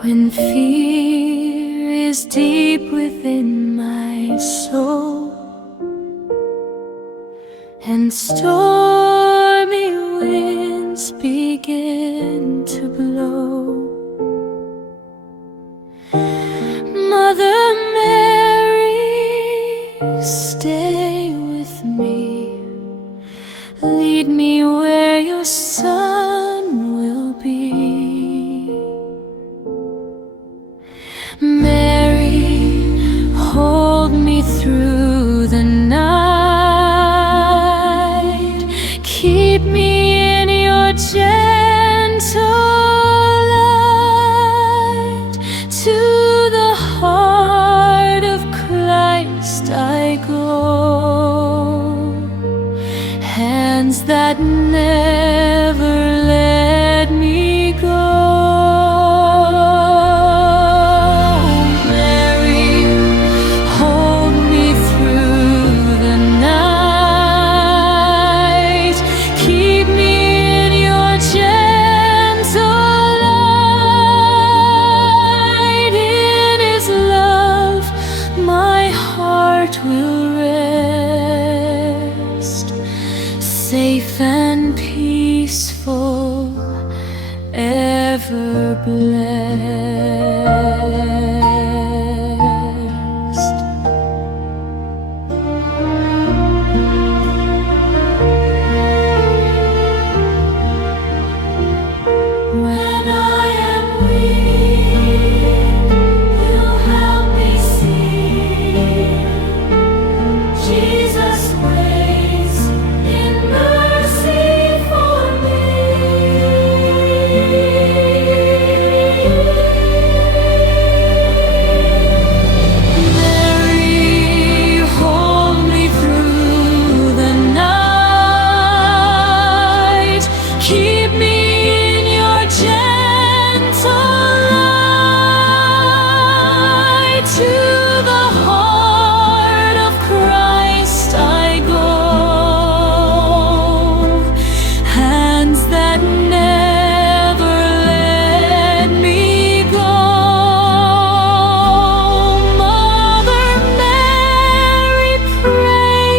When fear is deep within my soul and stormy winds begin to blow, Mother Mary, stay with me. Lead me where your Son will be. Mary, hold me through the night. Keep me in your gentle light. To the heart of Christ I go. Hands that never let me go. Will rest, safe and peaceful, ever blessed. When I am weak, you'll help me see. Jesus waits in mercy for me. Mary, hold me through the night. Keep me in your gentle light. To the heart of Christ I go. Hands that never let me go. Mother Mary, pray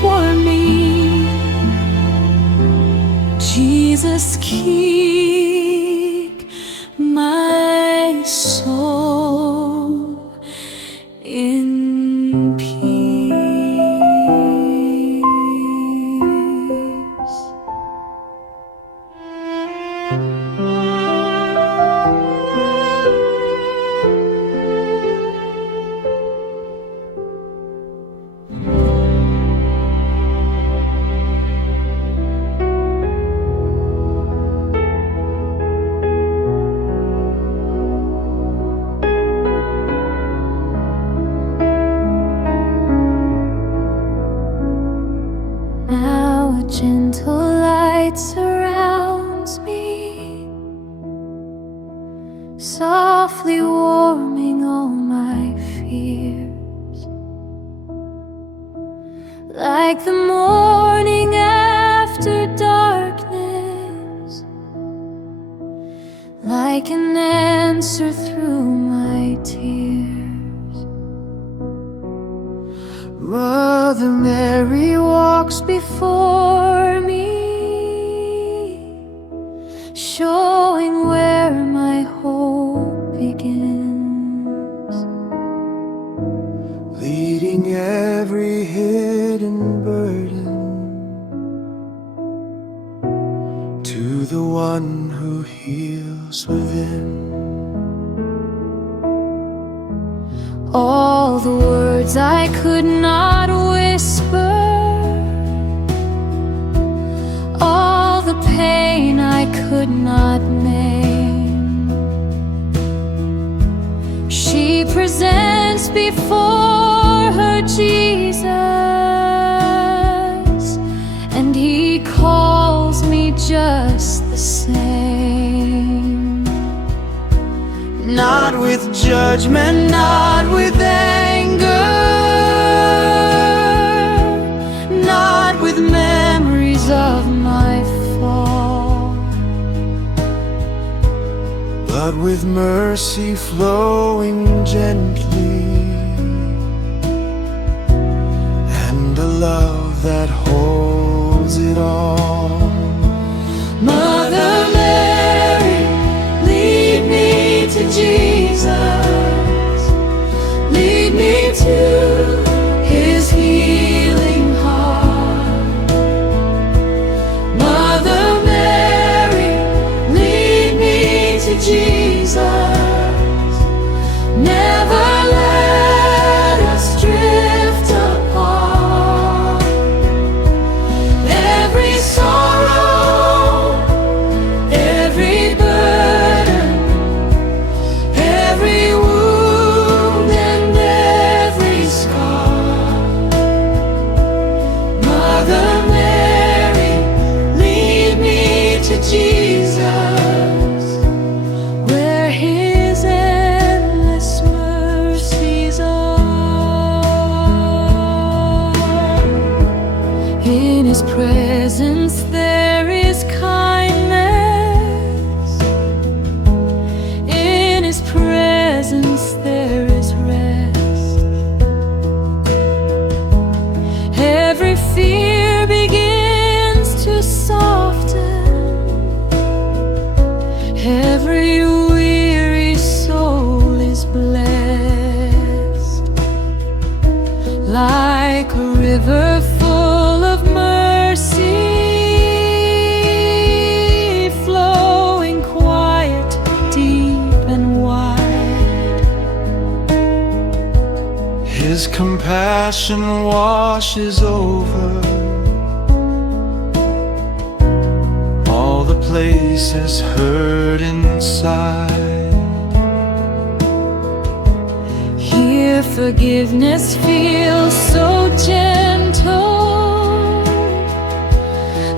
for me. Jesus, keep my soul in peace. Now a gentle light surrounds me, softly warming all my fears. Like the morning after darkness, like an answer through my tears. Mother Mary walks before me, showing where my hope begins, leading every hidden burden to the one who heals within. all the words I could not whisper, all the pain I could not name. She presents before her Jesus, and he calls me just the same. Not with judgment, not with anger, not with memories of my fall, but with mercy flowing gently, and a love that holds it all. Mother Mary, lead me to Jesus, lead me to His healing heart. Mother Mary, lead me to Jesus, never let us drift apart. Every sorrow, every burden, every wound and every scar, Mother Mary, lead me to Jesus, where His endless mercies are. In His presence there is kindness, in His presence there is rest. Every fear begins to soften, every weary soul is blessed. Like a river full of mercy, flowing quiet, deep and wide. His compassion washes over all the places hurt inside. Here forgiveness feels so gentle,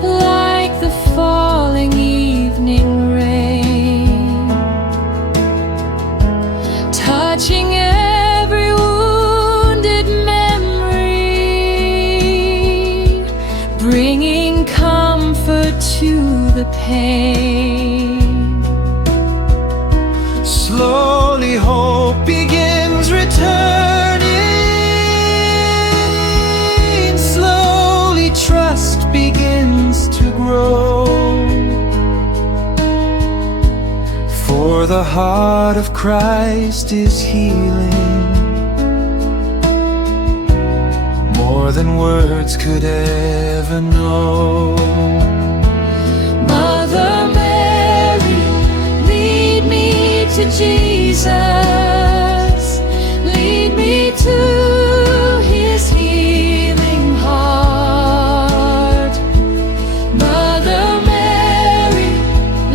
like the falling evening rain, touching every wounded memory, bringing comfort to the pain. Slowly hope begins returning, slowly trust begins to grow, for the heart of Christ is healing more than words could ever know. Mother Mary, lead me to Jesus, lead me to His healing heart. Mother Mary,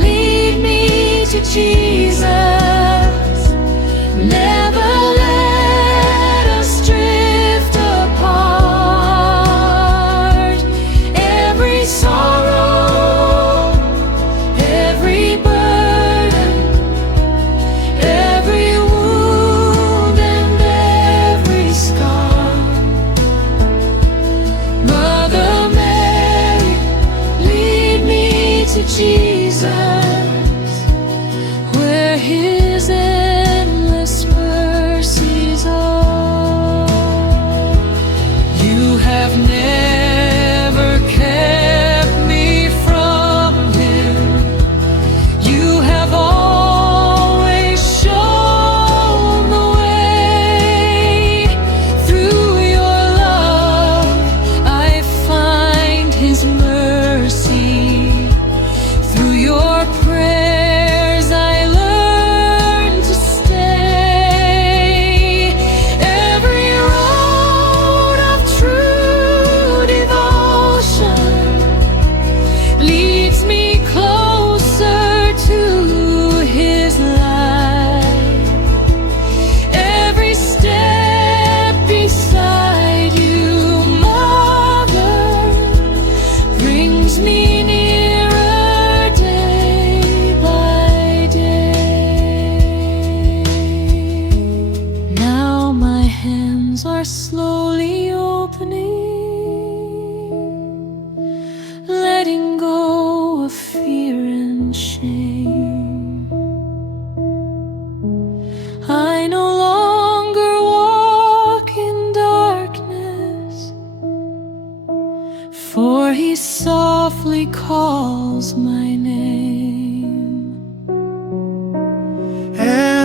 lead me to Jesus, never let us drift apart. Every sorrow, every burden, every wound and every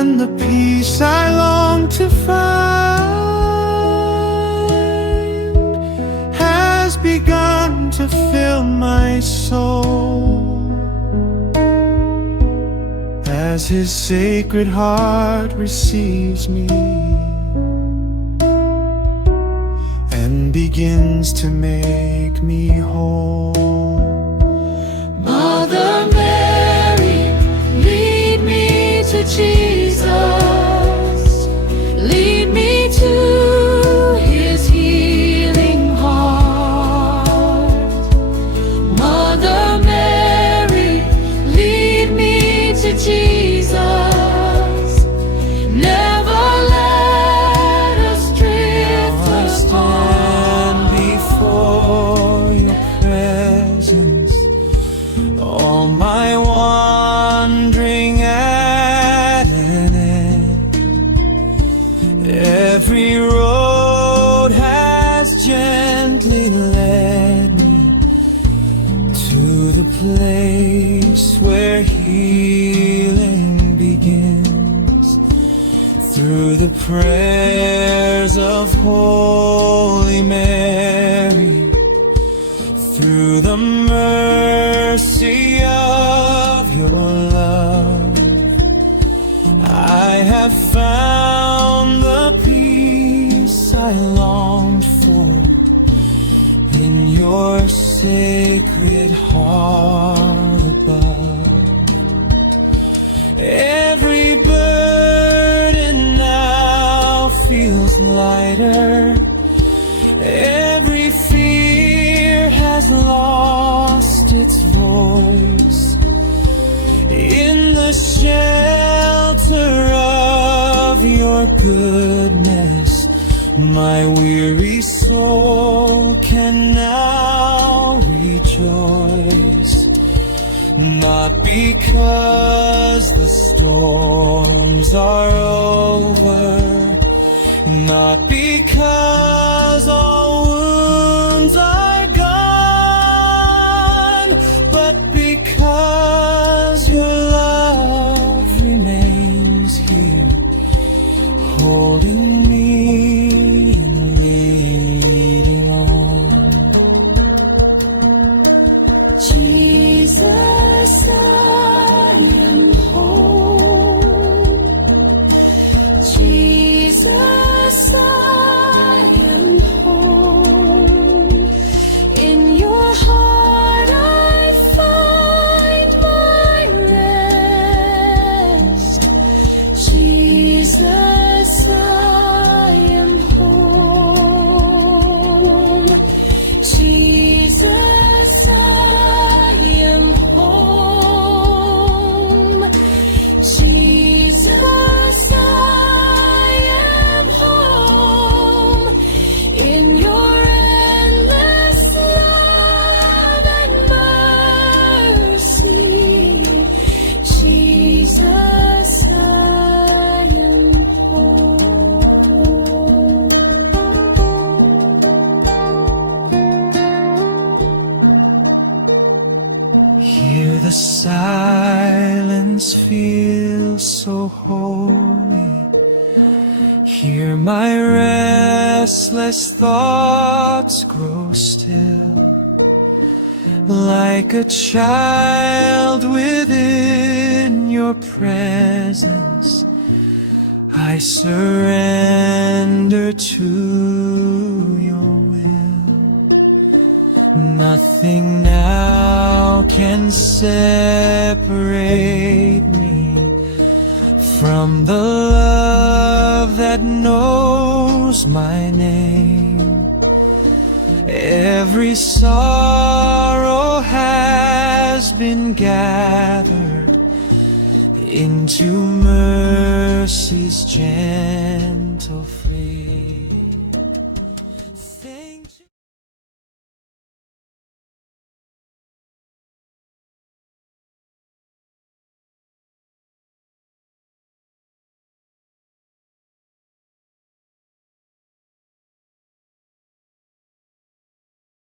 and the peace I long to find has begun to fill my soul as His sacred heart receives me and begins to make me whole. Mother Mary, lead me to Jesus. Lead me to His healing heart. Mother Mary, lead me to Jesus. Never let us drift apart. Before your presence, all my wandering at an end. Every road has gently led me to the place where healing begins. Through the prayers of Holy Mary, through the mercy of your love, I have found the peace I longed for in your sacred heart above. Every burden now feels lighter. Every fear has lost its voice. In the shelter of your goodness, my weary soul can now rejoice. Not because the storms are over, not because all wounds are gone, but because your love remains here, holding me and leading on. Jesus, I am home. Jesus, I am home. In your heart I find my rest. Jesus, I am home. Jesus, I am home. Jesus, I am home. In your endless love and mercy, Jesus, I am home. Hear the silence, feel so holy. Hear my restless thoughts grow still. Like a child within your presence, I surrender to your will. Nothing now can separate me from the love that knows my name. Every sorrow has been gathered into mercy's jam.